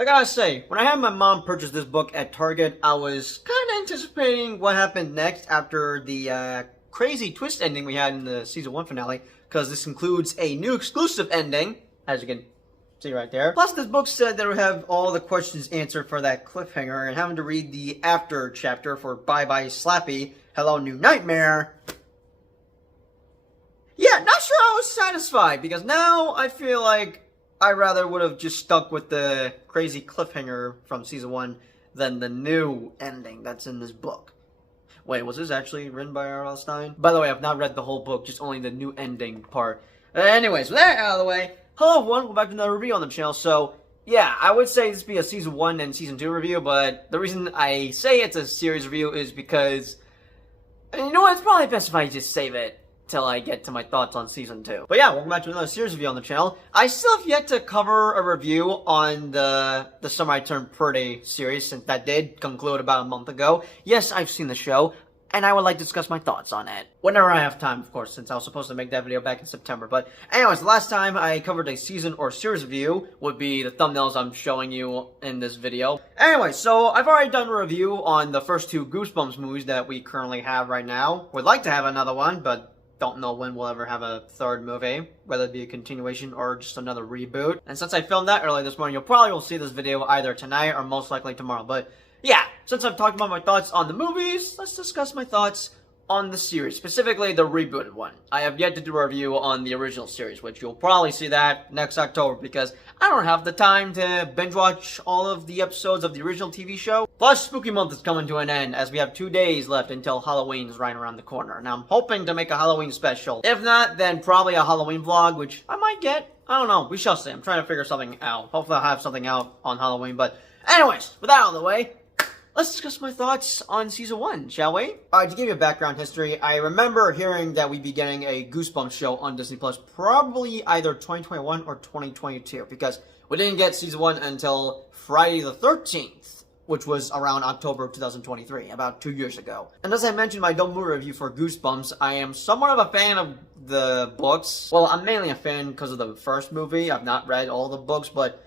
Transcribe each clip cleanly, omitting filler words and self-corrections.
I gotta say, when I had my mom purchase this book at Target, I was kind of anticipating what happened next after the crazy twist ending we had in the season 1 finale, because this includes a new exclusive ending, as you can see right there. Plus, this book said that it would have all the questions answered for that cliffhanger, and having to read the after chapter for Bye Bye Slappy, Hello New Nightmare. Yeah, not sure I was satisfied, because now I feel like I rather would have just stuck with the crazy cliffhanger from season 1 than the new ending that's in this book. Wait, was this actually written by R.L.Stine? By the way, I've not read the whole book, just only the new ending part. Anyways, with that out of the way, hello everyone, welcome back to another review on the channel. So, yeah, I would say this be a season 1 and season 2 review, but the reason I say it's a series review is because, you know what, it's probably best if I just save it till I get to my thoughts on season 2. But yeah, welcome back to another series review on the channel. I still have yet to cover a review on the Summer I Turned Pretty series, since that did conclude about a month ago. Yes, I've seen the show, and I would like to discuss my thoughts on it. Whenever I have time, of course, since I was supposed to make that video back in September. But anyways, the last time I covered a season or series review would be the thumbnails I'm showing you in this video. Anyway, so I've already done a review on the first 2 Goosebumps movies that we currently have right now. Would like to have another one, but don't know when we'll ever have a 3rd movie, whether it be a continuation or just another reboot. And since I filmed that early this morning, you'll probably will see this video either tonight or most likely tomorrow. But yeah, since I've talked about my thoughts on the movies, let's discuss my thoughts on the series, specifically the rebooted one. I have yet to do a review on the original series, which you'll probably see that next October, because I don't have the time to binge watch all of the episodes of the original TV show. Plus, Spooky Month is coming to an end, as we have 2 days left until Halloween is right around the corner. Now, I'm hoping to make a Halloween special. If not, then probably a Halloween vlog, which I might get. I don't know. We shall see. I'm trying to figure something out. Hopefully I'll have something out on Halloween. But anyways, with that out of the way, let's discuss my thoughts on season 1, shall we? Alright, to give you a background history, I remember hearing that we'd be getting a Goosebumps show on Disney Plus probably either 2021 or 2022, because we didn't get season 1 until Friday the 13th, which was around October 2023, about 2 years ago. And as I mentioned in my Don't Movie review for Goosebumps, I am somewhat of a fan of the books. Well, I'm mainly a fan because of the first movie. I've not read all the books, but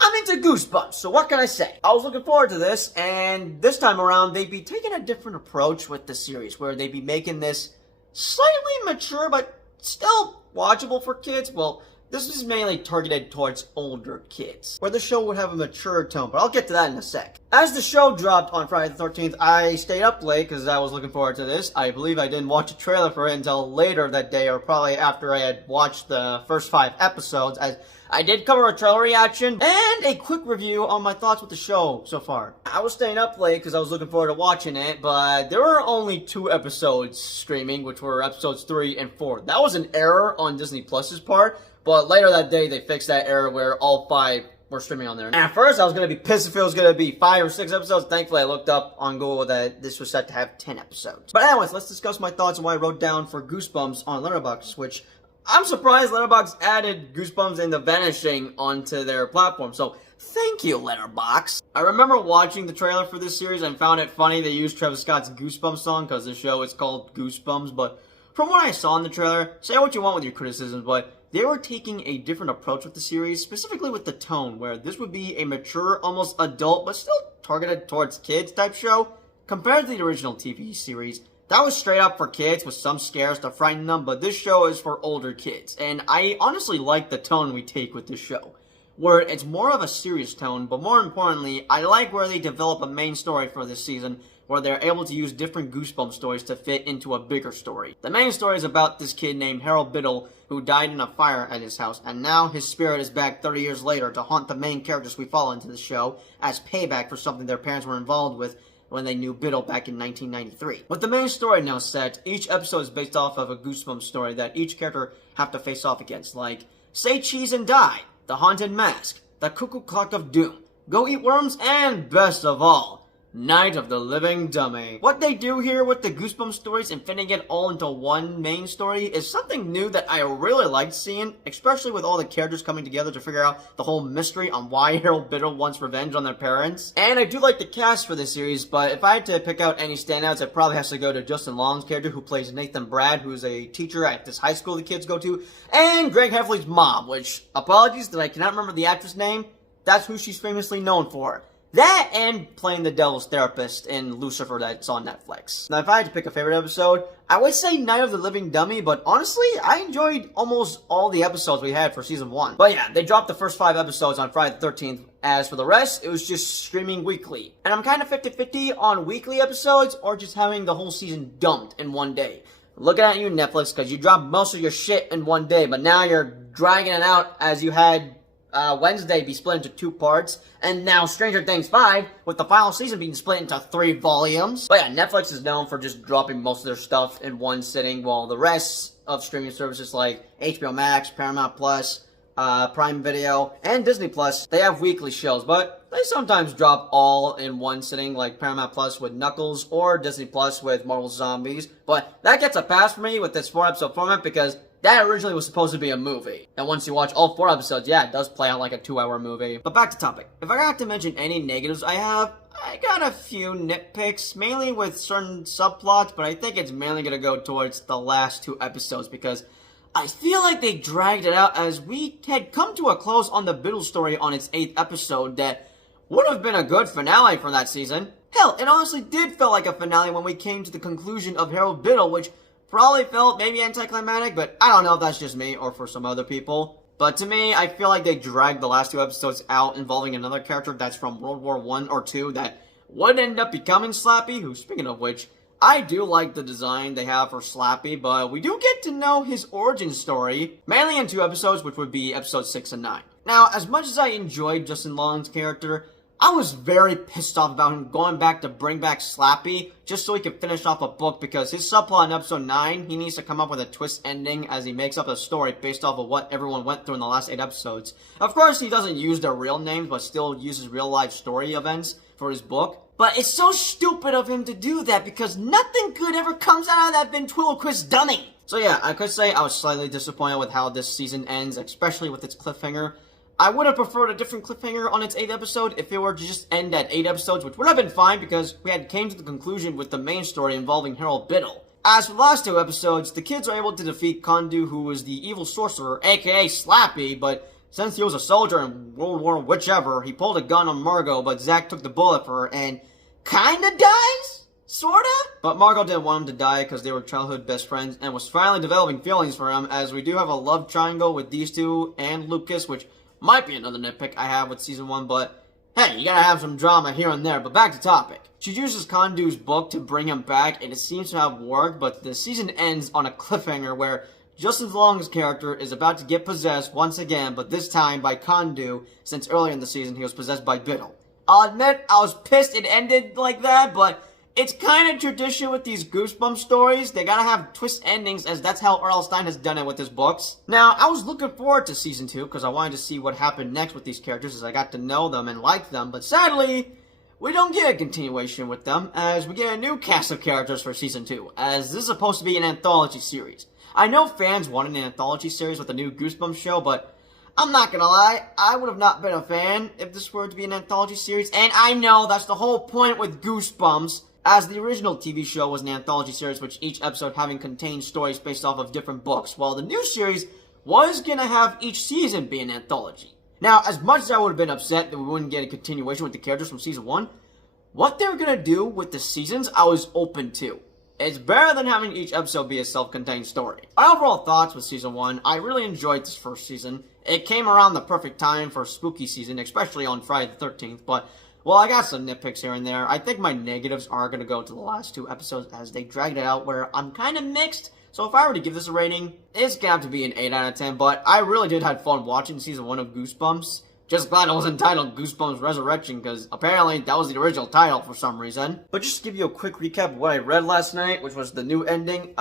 I'm into Goosebumps, so what can I say? I was looking forward to this, and this time around, they'd be taking a different approach with the series, where they'd be making this slightly mature, but still watchable for kids. Well, this is mainly targeted towards older kids, where the show would have a mature tone, but I'll get to that in a sec. As the show dropped on Friday the 13th, I stayed up late because I was looking forward to this. I believe I didn't watch a trailer for it until later that day, or probably after I had watched the first 5 episodes, as I did cover a trailer reaction and a quick review on my thoughts with the show so far. I was staying up late because I was looking forward to watching it, but there were only 2 episodes streaming, which were episodes 3 and 4. That was an error on Disney Plus's part, but later that day they fixed that error where all 5 were streaming on there. And at first I was going to be pissed if it was going to be 5 or 6 episodes. Thankfully I looked up on Google that this was set to have 10 episodes. But anyways, let's discuss my thoughts on what I wrote down for Goosebumps on Letterboxd, which I'm surprised Letterboxd added Goosebumps and the Vanishing onto their platform, so thank you, Letterboxd. I remember watching the trailer for this series and found it funny they used Travis Scott's Goosebumps song because the show is called Goosebumps, but from what I saw in the trailer, say what you want with your criticisms, but they were taking a different approach with the series, specifically with the tone, where this would be a mature, almost adult, but still targeted towards kids type show, compared to the original TV series. That was straight up for kids with some scares to frighten them, but this show is for older kids. And I honestly like the tone we take with this show, where it's more of a serious tone, but more importantly, I like where they develop a main story for this season, where they're able to use different Goosebumps stories to fit into a bigger story. The main story is about this kid named Harold Biddle, who died in a fire at his house, and now his spirit is back 30 years later to haunt the main characters we follow into the show as payback for something their parents were involved with when they knew Biddle back in 1993. With the main story now set, each episode is based off of a Goosebumps story that each character have to face off against, like Say Cheese and Die, The Haunted Mask, The Cuckoo Clock of Doom, Go Eat Worms, and best of all, Night of the Living Dummy. What they do here with the Goosebumps stories and fitting it all into one main story is something new that I really liked seeing, especially with all the characters coming together to figure out the whole mystery on why Harold Biddle wants revenge on their parents. And I do like the cast for this series, but if I had to pick out any standouts, it probably has to go to Justin Long's character, who plays Nathan Brad, who's a teacher at this high school the kids go to, and Greg Heffley's mom, which, apologies that I cannot remember the actress name. That's who she's famously known for. That and playing the devil's therapist in Lucifer that's on Netflix. Now, if I had to pick a favorite episode, I would say Night of the Living Dummy, but honestly, I enjoyed almost all the episodes we had for season 1. But yeah, they dropped the first 5 episodes on Friday the 13th. As for the rest, it was just streaming weekly. And I'm kind of 50-50 on weekly episodes or just having the whole season dumped in one day. Looking at you, Netflix, because you dropped most of your shit in one day, but now you're dragging it out as you had Wednesday be split into 2 parts, and now Stranger Things 5, with the final season being split into 3 volumes. But yeah, Netflix is known for just dropping most of their stuff in one sitting, while the rest of streaming services like HBO Max, Paramount Plus, Prime Video, and Disney Plus, they have weekly shows, but they sometimes drop all in one sitting, like Paramount Plus with Knuckles, or Disney Plus with Marvel Zombies. But that gets a pass for me with this 4-episode format, because that originally was supposed to be a movie. And once you watch all 4 episodes, yeah, it does play out like a 2-hour movie. But back to topic. If I got to mention any negatives I have, I got a few nitpicks, mainly with certain subplots, but I think it's mainly gonna go towards the last 2 episodes, because I feel like they dragged it out as we had come to a close on the Biddle story on its 8th episode that would have been a good finale for that season. Hell, it honestly did feel like a finale when we came to the conclusion of Harold Biddle, which probably felt maybe anticlimactic, but I don't know if that's just me or for some other people. But to me, I feel like they dragged the last 2 episodes out involving another character that's from World War I or II that would end up becoming Slappy, who, speaking of which, I do like the design they have for Slappy, but we do get to know his origin story, mainly in 2 episodes, which would be episodes 6 and 9. Now, as much as I enjoyed Justin Long's character, I was very pissed off about him going back to bring back Slappy just so he could finish off a book, because his subplot in episode 9, he needs to come up with a twist ending as he makes up a story based off of what everyone went through in the last 8 episodes. Of course, he doesn't use their real names, but still uses real life story events for his book. But it's so stupid of him to do that, because nothing good ever comes out of that ventriloquist dummy. So yeah, I could say I was slightly disappointed with how this season ends, especially with its cliffhanger. I would have preferred a different cliffhanger on its 8th episode if it were to just end at 8 episodes, which would have been fine because we had came to the conclusion with the main story involving Harold Biddle. As for the last 2 episodes, the kids are able to defeat Kondu, who was the evil sorcerer, aka Slappy, but since he was a soldier in World War whichever, he pulled a gun on Margot, but Zack took the bullet for her and kinda dies? Sorta? But Margot didn't want him to die because they were childhood best friends and was finally developing feelings for him, as we do have a love triangle with these 2 and Lucas, which might be another nitpick I have with season 1, but hey, you gotta have some drama here and there. But back to topic. She uses Kondu's book to bring him back, and it seems to have worked, but the season ends on a cliffhanger where Justin Long's character is about to get possessed once again, but this time by Kondu, since earlier in the season he was possessed by Biddle. I'll admit, I was pissed it ended like that, but it's kind of tradition with these Goosebumps stories. They gotta have twist endings, as that's how R.L.Stine has done it with his books. Now, I was looking forward to season 2, because I wanted to see what happened next with these characters as I got to know them and like them, but sadly, we don't get a continuation with them, as we get a new cast of characters for season 2, as this is supposed to be an anthology series. I know fans wanted an anthology series with a new Goosebumps show, but I'm not gonna lie, I would have not been a fan if this were to be an anthology series, and I know that's the whole point with Goosebumps, as the original TV show was an anthology series with each episode having contained stories based off of different books, while the new series was gonna have each season be an anthology. Now, as much as I would have been upset that we wouldn't get a continuation with the characters from season 1, what they were gonna do with the seasons, I was open to. It's better than having each episode be a self-contained story. My overall thoughts with season 1, I really enjoyed this first season. It came around the perfect time for spooky season, especially on Friday the 13th, but well, I got some nitpicks here and there. I think my negatives are going to go to the last 2 episodes as they dragged it out, where I'm kind of mixed. So if I were to give this a rating, it's going to have to be an 8 out of 10. But I really did have fun watching season 1 of Goosebumps. Just glad it was entitled Goosebumps Resurrection, because apparently that was the original title for some reason. But just to give you a quick recap of what I read last night, which was the new ending.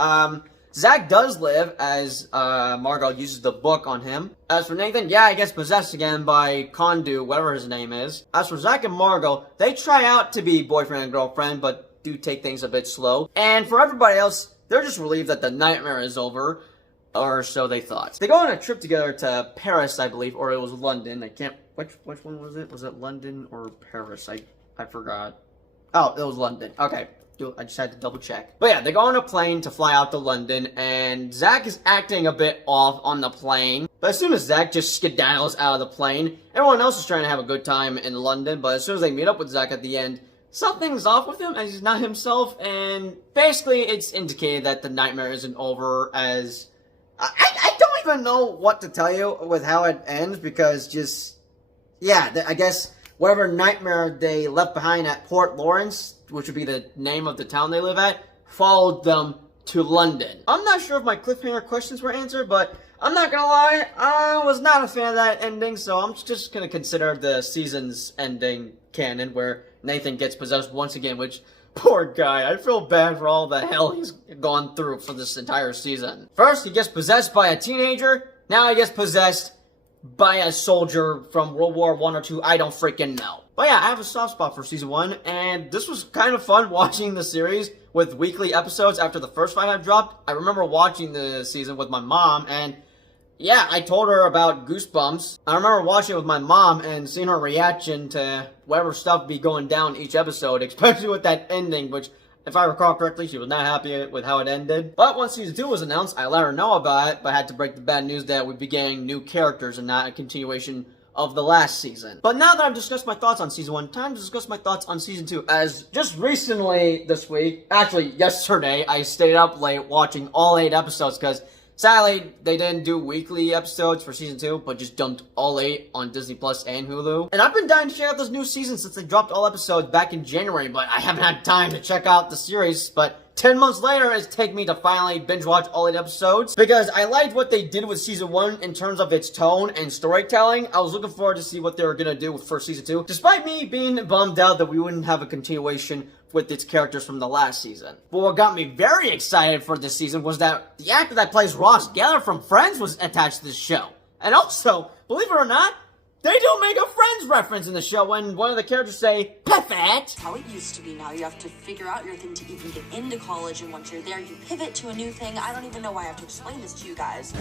Zack does live as Margot uses the book on him. As for Nathan, yeah, he gets possessed again by Kondu, whatever his name is. As for Zack and Margot, they try out to be boyfriend and girlfriend, but do take things a bit slow. And for everybody else, they're just relieved that the nightmare is over, or so they thought. They go on a trip together to Paris, I believe, or it was London. I can't, which one was it? Was it London or Paris? I forgot. Oh, it was London. Okay. I just had to double check. But yeah, they go on a plane to fly out to London, and Zach is acting a bit off on the plane. But as soon as Zach just skedaddles out of the plane, everyone else is trying to have a good time in London, but as soon as they meet up with Zach at the end, something's off with him, as he's not himself, and basically it's indicated that the nightmare isn't over, as... I don't even know what to tell you with how it ends, because just... Yeah, I guess whatever nightmare they left behind at Port Lawrence, which would be the name of the town they live at, followed them to London. I'm not sure if my cliffhanger questions were answered, but I'm not gonna lie, I was not a fan of that ending, so I'm just gonna consider the season's ending canon, where Nathan gets possessed once again, which, poor guy, I feel bad for all the hell he's gone through for this entire season. First, he gets possessed by a teenager, now he gets possessed by a soldier from World War I or II, I don't freaking know. But yeah, I have a soft spot for season 1, and this was kind of fun watching the series with weekly episodes after the first 5 have dropped. I remember watching the season with my mom, and yeah, I told her about Goosebumps. I remember watching it with my mom and seeing her reaction to whatever stuff be going down each episode, especially with that ending, which, if I recall correctly, she was not happy with how it ended. But once season 2 was announced, I let her know about it, but I had to break the bad news that we'd be getting new characters and not a continuation of the last season. But now that I've discussed my thoughts on season 1, time to discuss my thoughts on season 2. As just recently this week, actually yesterday, I stayed up late watching all 8 episodes because sadly, they didn't do weekly episodes for season 2, but just dumped all 8 on Disney Plus and Hulu. And I've been dying to check out this new season since they dropped all episodes back in January, but I haven't had time to check out the series. But 10 months later, it's taken me to finally binge watch all 8 episodes, because I liked what they did with season 1 in terms of its tone and storytelling. I was looking forward to see what they were gonna do for season 2, despite me being bummed out that we wouldn't have a continuation with its characters from the last season. But what got me very excited for this season was that the actor that plays Ross Geller from Friends was attached to this show. And also, believe it or not, they do make a Friends reference in the show when one of the characters say, "Perfect." How it used to be now. You have to figure out your thing to even get into college, and once you're there, you pivot to a new thing. I don't even know why I have to explain this to you guys.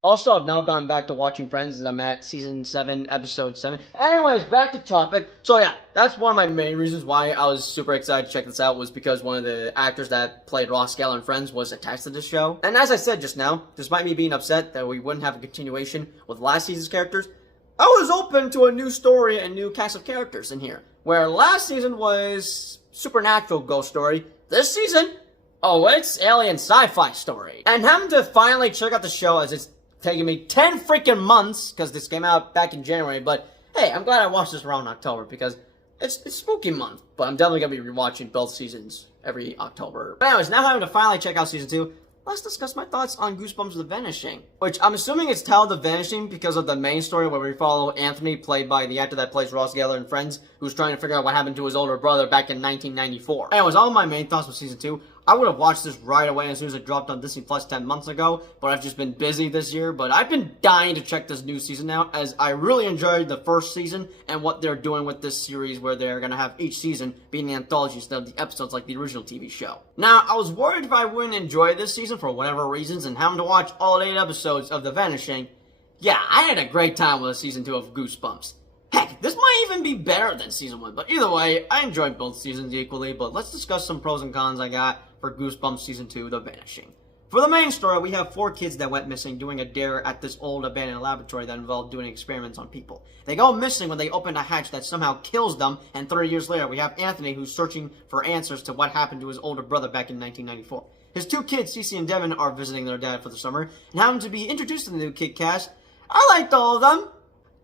Also, I've now gone back to watching Friends, as I'm at season 7, episode 7. Anyways, back to topic. So yeah, that's one of my main reasons why I was super excited to check this out, was because one of the actors that played Ross Geller in Friends was attached to this show. And as I said just now, despite me being upset that we wouldn't have a continuation with last season's characters, I was open to a new story and new cast of characters in here. Where last season was supernatural ghost story, this season, oh, it's alien sci-fi story. And having to finally check out the show, as it's taking me 10 freaking months, because this came out back in January, but hey, I'm glad I watched this around October, because it's spooky month, but I'm definitely going to be rewatching both seasons every October. But anyways, now having to finally check out season 2, let's discuss my thoughts on Goosebumps The Vanishing, which I'm assuming it's titled The Vanishing because of the main story where we follow Anthony, played by the actor that plays Ross Geller in Friends, who's trying to figure out what happened to his older brother back in 1994. Anyways, all of my main thoughts with season 2, I would have watched this right away as soon as it dropped on Disney Plus 10 months ago, but I've just been busy this year. But I've been dying to check this new season out, as I really enjoyed the first season and what they're doing with this series, where they're going to have each season being an anthology instead of the episodes like the original TV show. Now, I was worried if I wouldn't enjoy this season for whatever reasons, and having to watch all 8 episodes of The Vanishing, yeah, I had a great time with season 2 of Goosebumps. Heck, this might even be better than season 1, but either way, I enjoyed both seasons equally. But let's discuss some pros and cons I got for Goosebumps Season 2, The Vanishing. For the main story, we have 4 kids that went missing doing a dare at this old abandoned laboratory that involved doing experiments on people. They go missing when they open a hatch that somehow kills them, and 30 years later, we have Anthony, who's searching for answers to what happened to his older brother back in 1994. His 2 kids, Cece and Devin, are visiting their dad for the summer, and happen to be introduced to the new kid cast. I liked all of them.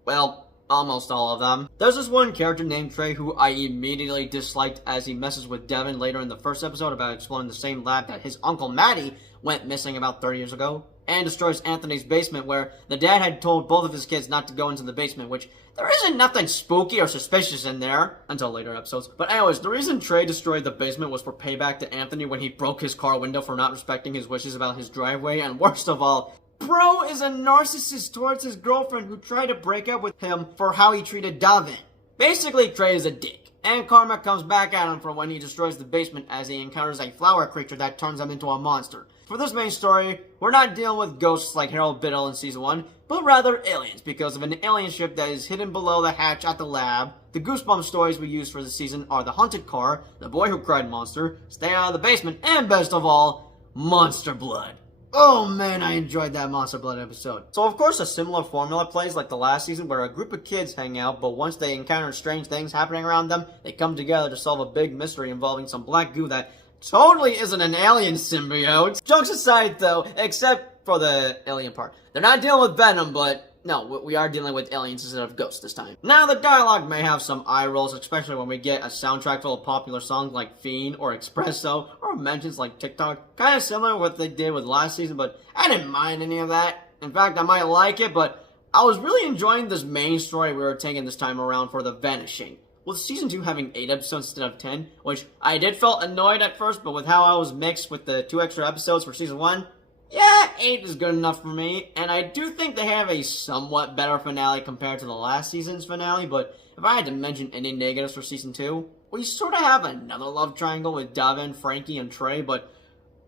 Well, almost all of them. There's this one character named Trey who I immediately disliked, as he messes with Devin later in the first episode about exploring the same lab that his uncle Matty went missing about 30 years ago, and destroys Anthony's basement, where the dad had told both of his kids not to go into the basement, which there isn't nothing spooky or suspicious in there until later episodes. But anyways, the reason Trey destroyed the basement was for payback to Anthony when he broke his car window for not respecting his wishes about his driveway, and worst of all, bro is a narcissist towards his girlfriend who tried to break up with him for how he treated Davin. Basically, Trey is a dick, and karma comes back at him for when he destroys the basement as he encounters a flower creature that turns him into a monster. For this main story, we're not dealing with ghosts like Harold Biddle in Season 1, but rather aliens because of an alien ship that is hidden below the hatch at the lab. The Goosebumps stories we use for this season are The Haunted Car, The Boy Who Cried Monster, Stay Out of the Basement, and best of all, Monster Blood. Oh man, I enjoyed that Monster Blood episode. So of course a similar formula plays like the last season where a group of kids hang out, but once they encounter strange things happening around them, they come together to solve a big mystery involving some black goo that totally isn't an alien symbiote. Jokes aside though, except for the alien part. They're not dealing with Venom, but no, we are dealing with aliens instead of ghosts this time. Now, the dialogue may have some eye rolls, especially when we get a soundtrack full of popular songs like Fiend or Espresso, or mentions like TikTok. Kind of similar to what they did with last season, but I didn't mind any of that. In fact, I might like it, but I was really enjoying this main story we were taking this time around for the Vanishing. With Season 2 having 8 episodes instead of 10, which I did felt annoyed at first, but with how I was mixed with the 2 extra episodes for Season 1, yeah, 8 is good enough for me, and I do think they have a somewhat better finale compared to the last season's finale, but if I had to mention any negatives for Season 2, we sort of have another love triangle with Davin, Frankie, and Trey, but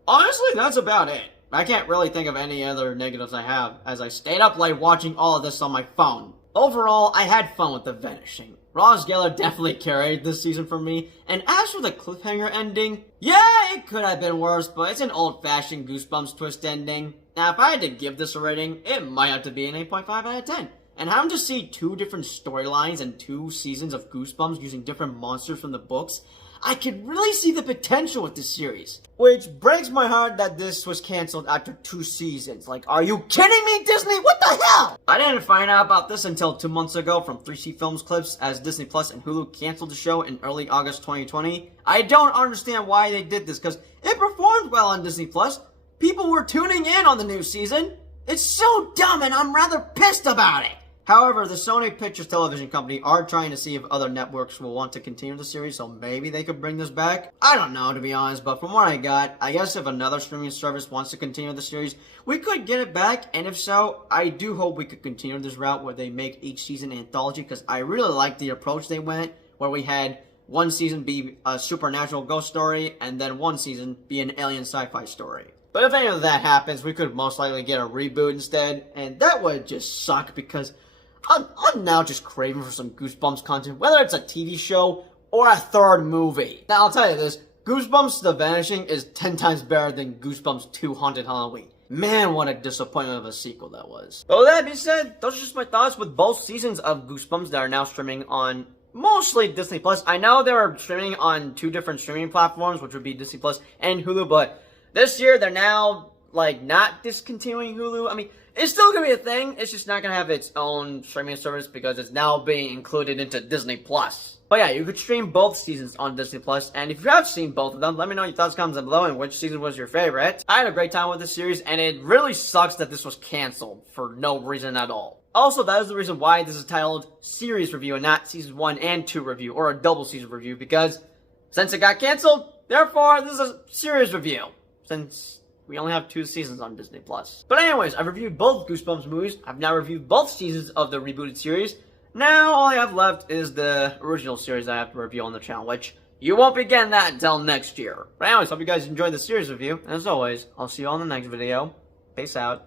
honestly, that's about it. I can't really think of any other negatives I have, as I stayed up late watching all of this on my phone. Overall, I had fun with The Vanishing. Ross Geller definitely carried this season for me, and as for the cliffhanger ending, yeah, it could have been worse, but it's an old-fashioned Goosebumps twist ending. Now, if I had to give this a rating, it might have to be an 8.5 out of 10. And having to see 2 different storylines and 2 seasons of Goosebumps using different monsters from the books, I could really see the potential with this series. Which breaks my heart that this was cancelled after 2 seasons. Like, are you kidding me, Disney? What the hell? I didn't find out about this until 2 months ago from 3C Films clips as Disney Plus and Hulu canceled the show in early August 2020. I don't understand why they did this, because it performed well on Disney Plus. People were tuning in on the new season. It's so dumb and I'm rather pissed about it. However, the Sony Pictures Television Company are trying to see if other networks will want to continue the series, so maybe they could bring this back. I don't know, to be honest, but from what I got, I guess if another streaming service wants to continue the series, we could get it back, and if so, I do hope we could continue this route where they make each season an anthology, because I really like the approach they went, where we had one season be a supernatural ghost story, and then one season be an alien sci-fi story. But if any of that happens, we could most likely get a reboot instead, and that would just suck, because I'm now just craving for some Goosebumps content, whether it's a TV show or a third movie. Now, I'll tell you this, Goosebumps The Vanishing is 10 times better than Goosebumps 2 Haunted Halloween. Man, what a disappointment of a sequel that was. But with that being said, those are just my thoughts with both seasons of Goosebumps that are now streaming on mostly Disney Plus. I know they were streaming on 2 different streaming platforms, which would be Disney Plus and Hulu, but this year they're now, like, not discontinuing Hulu. I mean, it's still gonna be a thing, it's just not gonna have its own streaming service because it's now being included into Disney Plus. But yeah, you could stream both seasons on Disney Plus, and if you have seen both of them, let me know your thoughts, comments down below, and which season was your favorite. I had a great time with this series, and it really sucks that this was canceled for no reason at all. Also, that is the reason why this is titled Series Review and not Season 1 and 2 Review, or a double season review, because since it got canceled, therefore this is a series review, since we only have 2 seasons on Disney Plus. But anyways, I've reviewed both Goosebumps movies. I've now reviewed both seasons of the rebooted series. Now all I have left is the original series I have to review on the channel, which you won't be getting that until next year. But anyways, hope you guys enjoyed the series review. And as always, I'll see you on the next video. Peace out.